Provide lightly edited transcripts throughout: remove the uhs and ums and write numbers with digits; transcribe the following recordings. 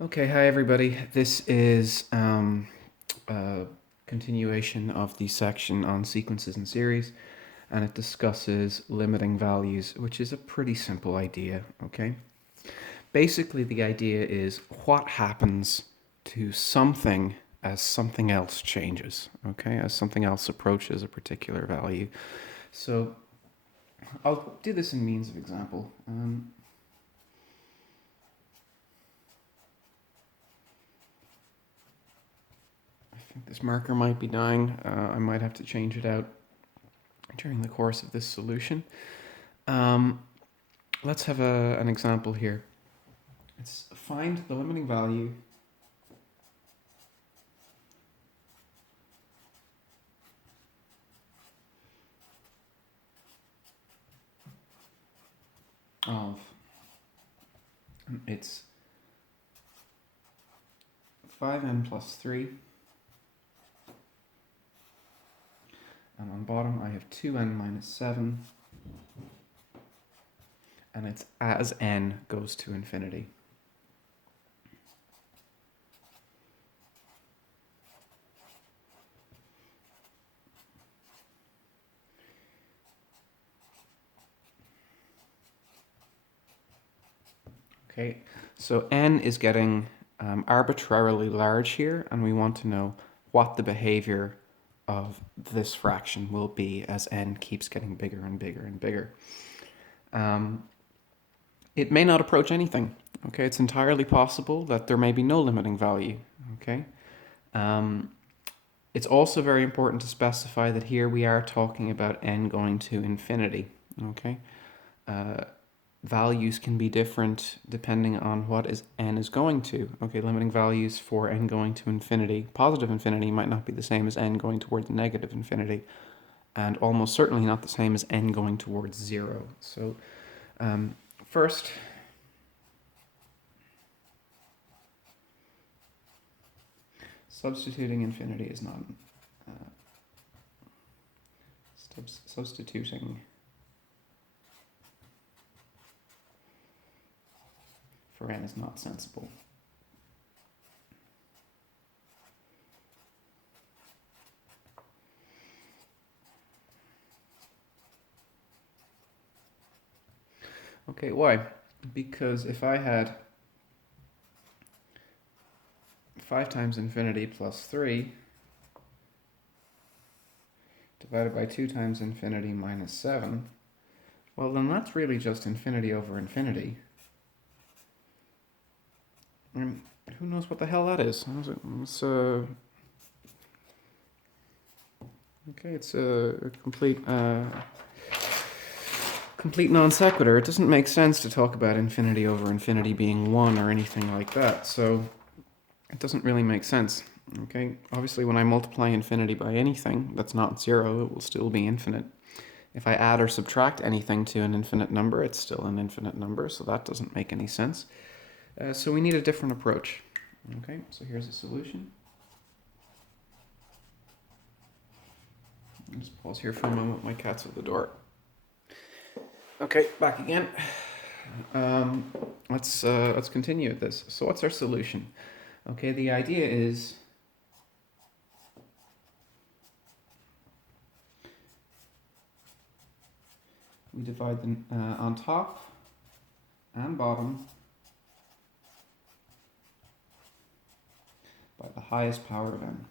Okay, hi everybody. This is a continuation of the section on sequences and series, and it discusses limiting values, which is a pretty simple idea, okay? Basically, the idea is what happens to something as something else changes, okay? As something else approaches a particular value. So I'll do this in means of example. I think this marker might be dying. I might have to change it out during the course of this solution. Let's have an example here. Let's find the limiting value of it's 5n plus 3, and on bottom I have 2n minus 7, and it's as n goes to infinity. Okay, so n is getting arbitrarily large here, and we want to know what the behavior of this fraction will be as n keeps getting bigger and bigger and bigger. It may not approach anything. Okay, it's entirely possible that there may be no limiting value. Okay, it's also very important to specify that here we are talking about n going to infinity. Okay, values can be different depending on what n is going to. Okay, limiting values for n going to infinity, positive infinity, might not be the same as n going towards negative infinity, and almost certainly not the same as n going towards 0. So first, substituting infinity is not substituting for n is not sensible. Okay, why? Because if I had 5 times infinity plus 3 divided by 2 times infinity minus 7, well then that's really just infinity over infinity. And who knows what the hell that is? It's a complete non sequitur. It doesn't make sense to talk about infinity over infinity being 1 or anything like that, so it doesn't really make sense. Okay, obviously when I multiply infinity by anything that's not 0, it will still be infinite. If I add or subtract anything to an infinite number, it's still an infinite number, so that doesn't make any sense. So we need a different approach. Okay, so here's a solution. I'll just pause here for a moment. My cat's at the door. Okay, back again. Let's continue with this. So what's our solution? Okay, the idea is we divide them on top and bottom by the highest power of n.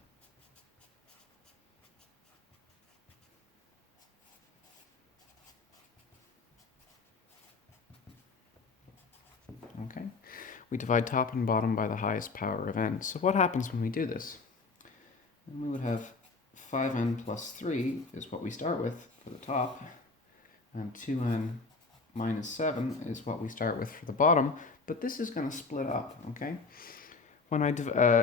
Okay, we divide top and bottom by the highest power of n. So what happens when we do this? Then we would have 5n plus 3 is what we start with for the top, and 2n minus 7 is what we start with for the bottom, but this is going to split up, okay? When I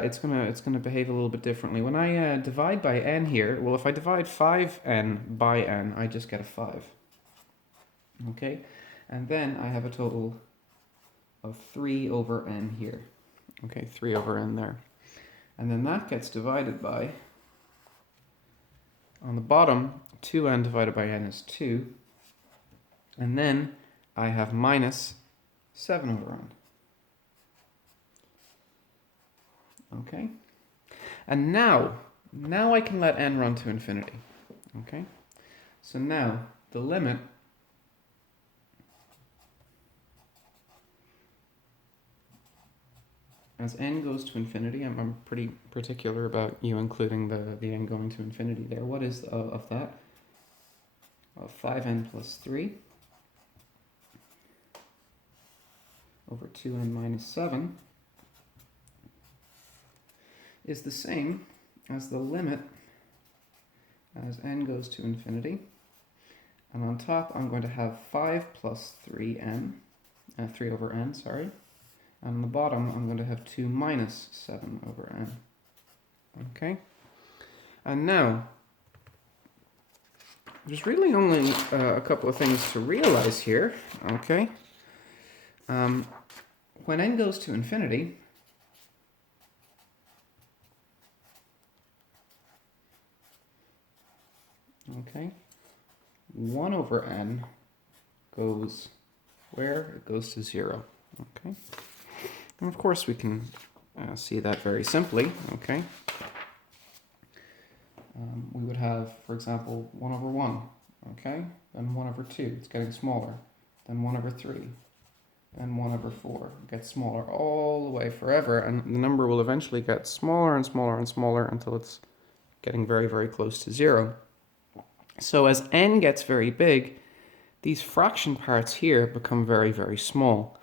it's gonna behave a little bit differently. When I divide by n here, well, if I divide 5n by n, I just get a 5. Okay, and then I have a total of 3 over n here. Okay, 3 over n there. And then that gets divided by, on the bottom, 2n divided by n is 2. And then I have minus 7 over n. Okay? And now I can let n run to infinity. Okay? So now the limit as n goes to infinity, I'm pretty particular about you including the n going to infinity there. What is of that? 5n plus 3 over 2n minus 7 is the same as the limit as n goes to infinity. And on top, I'm going to have 5 plus 3n, 3 over n, sorry. And on the bottom, I'm going to have 2 minus 7 over n. Okay? And now, there's really only a couple of things to realize here. Okay? When n goes to infinity, okay, 1 over n goes where? It goes to 0. Okay? And of course we can see that very simply. Okay? We would have, for example, 1 over 1. Okay? Then 1 over 2. It's getting smaller. Then 1 over 3. Then 1 over 4. It gets smaller all the way forever. And the number will eventually get smaller and smaller and smaller until it's getting very, very close to 0. So as n gets very big, these fraction parts here become very, very small.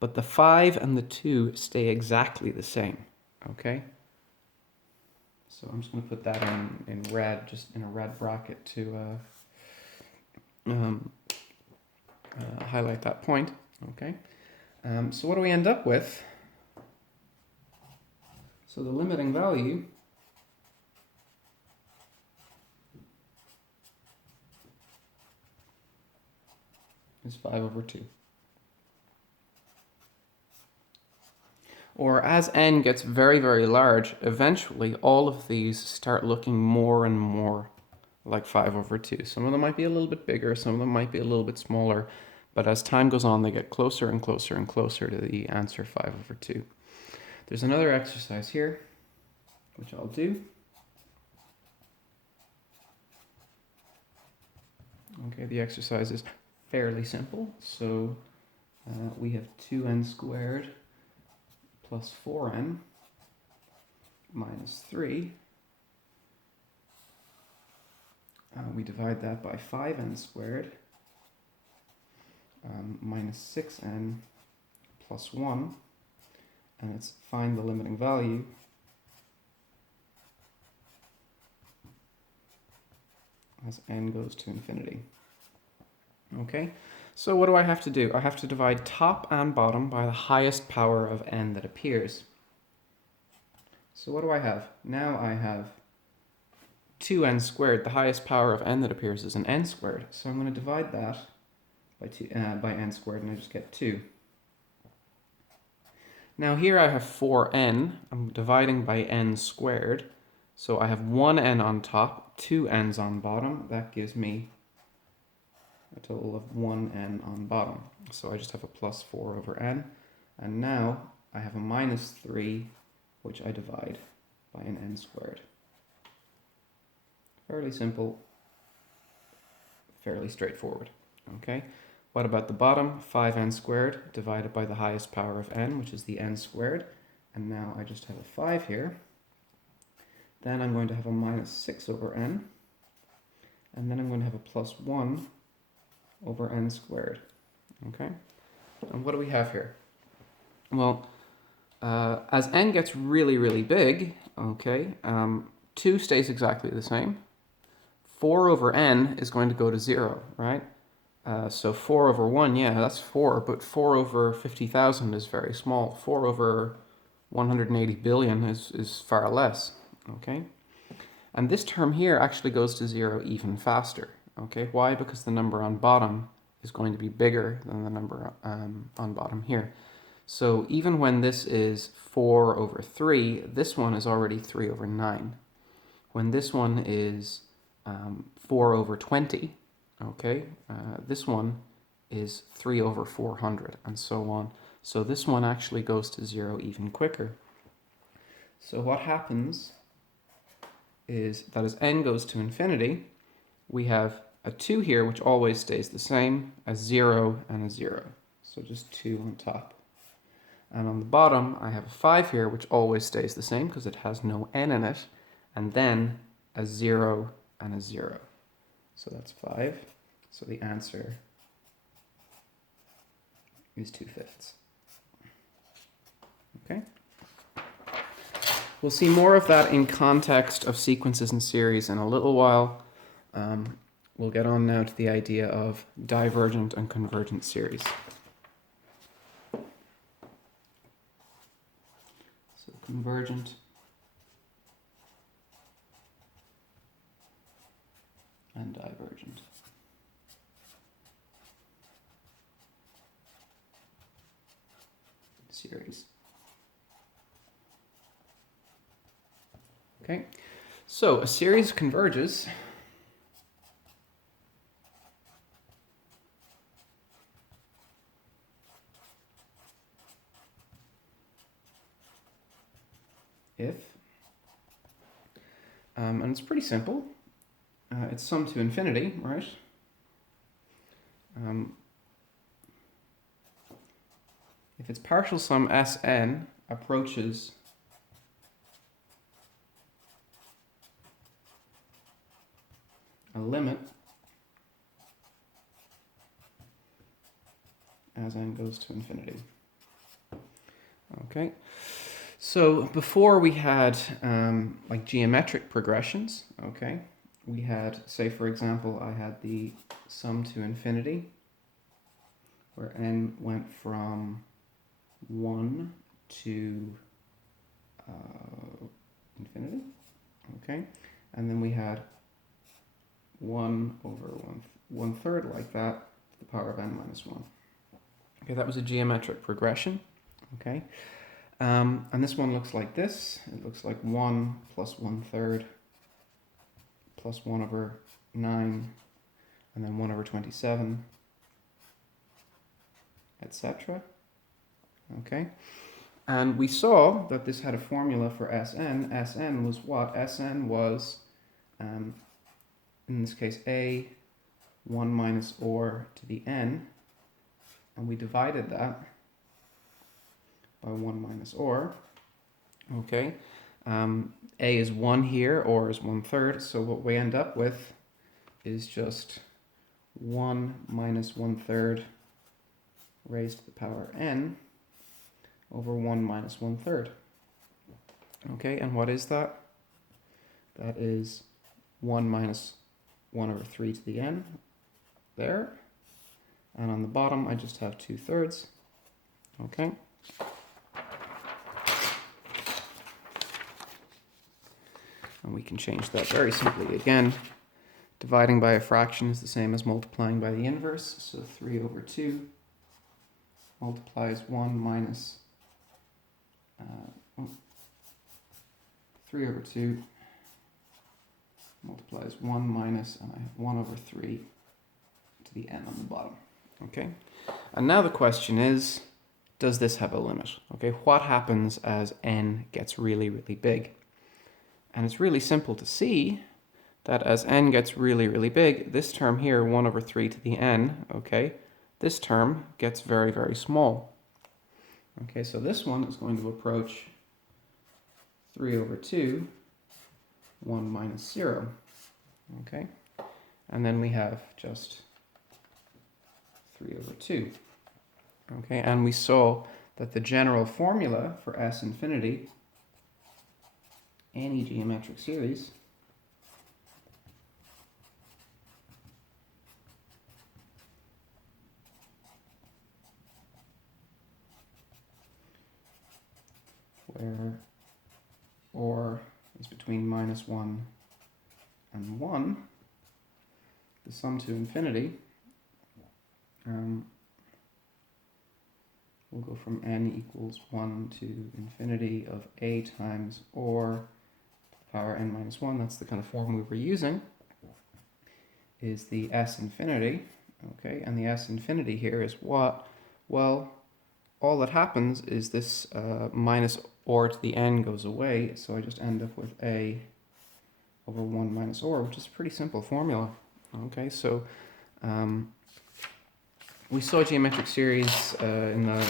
But the 5 and the 2 stay exactly the same. Okay? So I'm just going to put that in red, just in a red bracket to highlight that point. Okay? So what do we end up with? So the limiting value is 5 over 2. Or as n gets very, very large, eventually all of these start looking more and more like 5 over 2. Some of them might be a little bit bigger, some of them might be a little bit smaller, but as time goes on, they get closer and closer and closer to the answer 5 over 2. There's another exercise here, which I'll do. Okay, the exercise is fairly simple. So we have 2n squared plus 4n minus 3. We divide that by 5n squared minus 6n plus 1. And let's find the limiting value. As n goes to infinity. Okay, so what do I have to do? I have to divide top and bottom by the highest power of n that appears. So what do I have? Now I have 2n squared. The highest power of n that appears is an n squared. So I'm going to divide that by n squared, and I just get 2. Now here I have 4n. I'm dividing by n squared. So I have 1n on top, 2 n's on bottom. That gives me a total of 1n on bottom. So I just have a plus 4 over n. And now I have a minus 3, which I divide by an n squared. Fairly simple, fairly straightforward. Okay. What about the bottom? 5n squared divided by the highest power of n, which is the n squared. And now I just have a 5 here. Then I'm going to have a minus 6 over n. And then I'm going to have a plus 1 over n squared. Okay? And what do we have here? Well, as n gets really, really big, okay, 2 stays exactly the same. 4 over n is going to go to 0, right? So 4 over 1, yeah, that's 4, but 4 over 50,000 is very small. 4 over 180 billion is far less, okay? And this term here actually goes to 0 even faster, okay? Why? Because the number on bottom is going to be bigger than the number on bottom here. So even when this is 4 over 3, this one is already 3 over 9. When this one is 4 over 20, okay, this one is 3 over 400, and so on. So this one actually goes to 0 even quicker. So what happens is that as n goes to infinity, we have a 2 here, which always stays the same, a 0 and a 0. So just 2 on top. And on the bottom, I have a 5 here, which always stays the same because it has no n in it, and then a 0 and a 0. So that's 5. So the answer is 2/5. Okay? We'll see more of that in context of sequences and series in a little while. We'll get on now to the idea of divergent and convergent series. So convergent and divergent. Series. Okay, so a series converges if, and it's pretty simple, it's sum to infinity, right? If its partial sum Sn approaches a limit as n goes to infinity. Okay, so before we had like geometric progressions, okay, we had, say for example, I had the sum to infinity, where n went from 1 to infinity, okay, and then we had 1 over 1/3 like that to the power of n minus 1. Okay, that was a geometric progression, okay, and this one looks like this. It looks like 1 plus 1/3 plus 1 over 9, and then 1 over 27, etc. Okay, and we saw that this had a formula for Sn. Sn was what? Sn was, in this case, a 1 minus or to the n, and we divided that by 1 minus or. Okay, a is 1 here, or is 1/3, so what we end up with is just 1 minus 1/3 raised to the power n over 1 minus 1/3. Okay, and what is that? That is 1 minus 1 over 3 to the n there. And on the bottom, I just have 2/3. Okay. And we can change that very simply again. Dividing by a fraction is the same as multiplying by the inverse. So 3 over 2 multiplies 1 minus 3 over 2 multiplies 1 minus, and I have 1 over 3 to the n on the bottom. Okay, and now the question is, does this have a limit? Okay, what happens as n gets really, really big? And it's really simple to see that as n gets really, really big, this term here, 1 over 3 to the n, okay, this term gets very, very small. Okay, so this one is going to approach 3 over 2, 1 minus 0. Okay, and then we have just 3 over 2. Okay, and we saw that the general formula for S infinity, any geometric series, where or is between minus 1 and 1, the sum to infinity will go from n equals 1 to infinity of a times or to the power n minus 1, that's the kind of form we were using, is the S infinity. Okay, and the S infinity here is what? Well, all that happens is this minus or to the n goes away, so I just end up with a over 1 minus or, which is a pretty simple formula. Okay, so we saw geometric series in the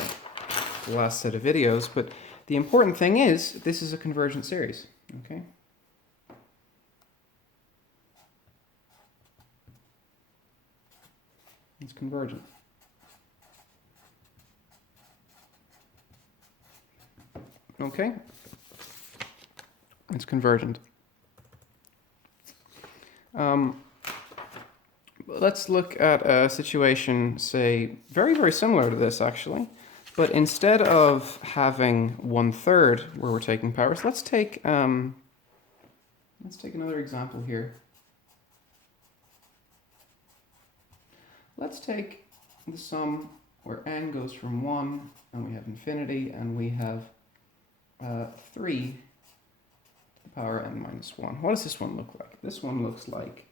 last set of videos, but the important thing is this is a convergent series. Okay. It's convergent. Okay. It's convergent. Let's look at a situation, say, very, very similar to this, actually. But instead of having 1/3 where we're taking powers, let's take another example here. Let's take the sum where n goes from 1, and we have infinity, and we have 3 to the power n minus 1. What does this one look like? This one looks like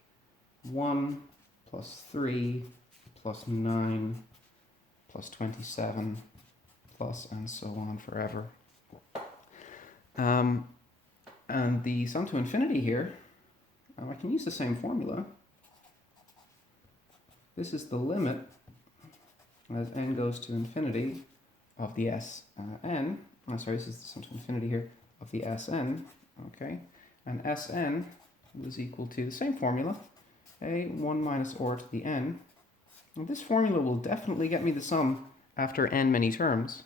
1 plus 3 plus 9 plus 27 plus and so on forever. And the sum to infinity here, I can use the same formula. This is the limit as n goes to infinity of the Sn. Oh, sorry, this is the sum to infinity here of the Sn. Okay, and Sn was equal to the same formula, a 1 minus or to the n. And this formula will definitely get me the sum after n many terms.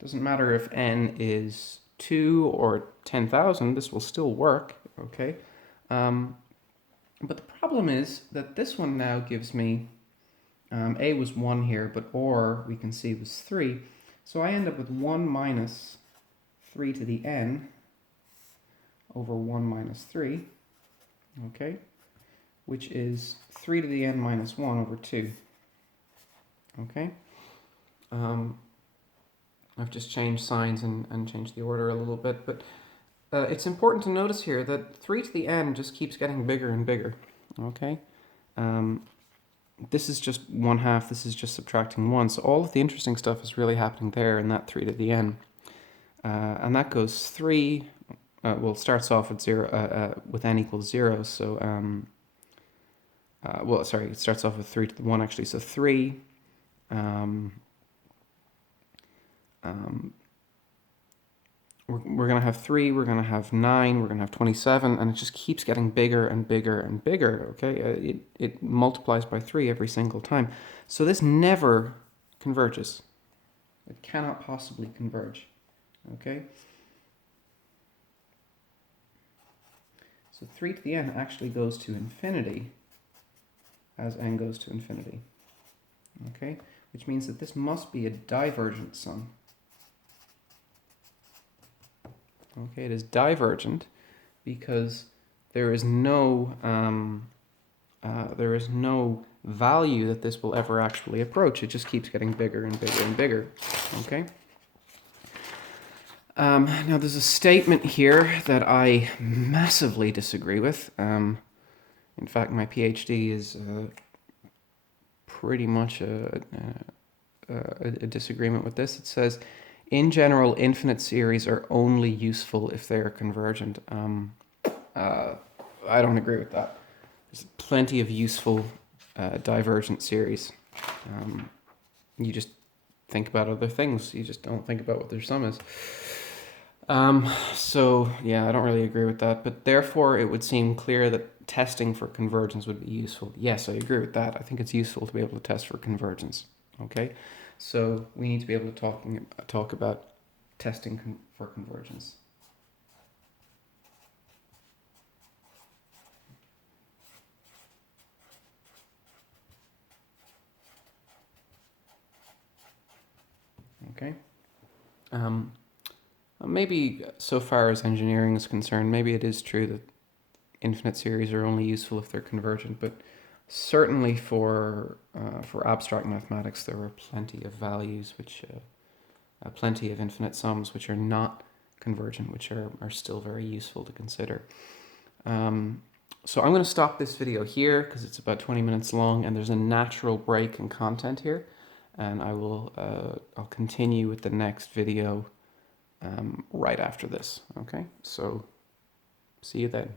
Doesn't matter if n is 2 or 10,000, this will still work, okay? But the problem is that this one now gives me, a was 1 here, but or we can see was 3. So I end up with 1 minus 3 to the n over 1 minus 3, okay? Which is 3 to the n minus 1 over 2, okay? I've just changed signs and changed the order a little bit, but it's important to notice here that 3 to the n just keeps getting bigger and bigger, okay? This is just 1/2, this is just subtracting 1, so all of the interesting stuff is really happening there in that 3 to the n. And that goes 3, well, it starts off with 0, with n equals 0, so, well, sorry, it starts off with 3 to the 1 actually, so 3, we're going to have 3, we're going to have 9, we're going to have 27, and it just keeps getting bigger and bigger and bigger, okay? It multiplies by 3 every single time. So this never converges. It cannot possibly converge, okay? So 3 to the n actually goes to infinity as n goes to infinity, okay? Which means that this must be a divergent sum. Okay, it is divergent because there is no value that this will ever actually approach. It just keeps getting bigger and bigger and bigger. Okay. Now there's a statement here that I massively disagree with. In fact, my PhD is pretty much a disagreement with this. It says, in general, infinite series are only useful if they are convergent. I don't agree with that. There's plenty of useful divergent series. You just think about other things. You just don't think about what their sum is. So, yeah, I don't really agree with that. But therefore, it would seem clear that testing for convergence would be useful. Yes, I agree with that. I think it's useful to be able to test for convergence. Okay? So we need to be able to talk about testing for convergence. Okay. Maybe so far as engineering is concerned, maybe it is true that infinite series are only useful if they're convergent, but certainly for abstract mathematics, there are plenty of values which, plenty of infinite sums which are not convergent, which are still very useful to consider. So I'm going to stop this video here because it's about 20 minutes long and there's a natural break in content here, and I'll continue with the next video right after this. Okay, so see you then.